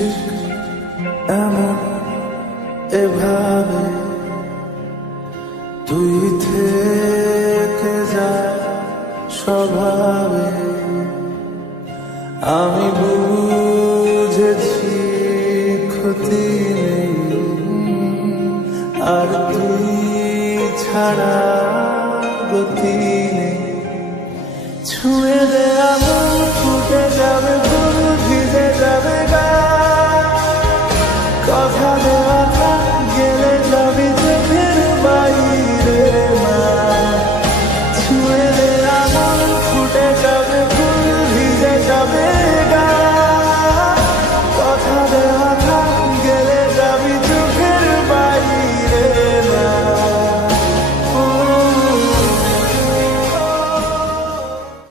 ঠিক এমন এভাবে তুই থেকে যা স্বভাবে। আমি বুঝেছি ক্ষতি নেই, আর তুই ছাড়া গতি নেই। ছুঁয়ে দে আগুন, ফুটে যাবে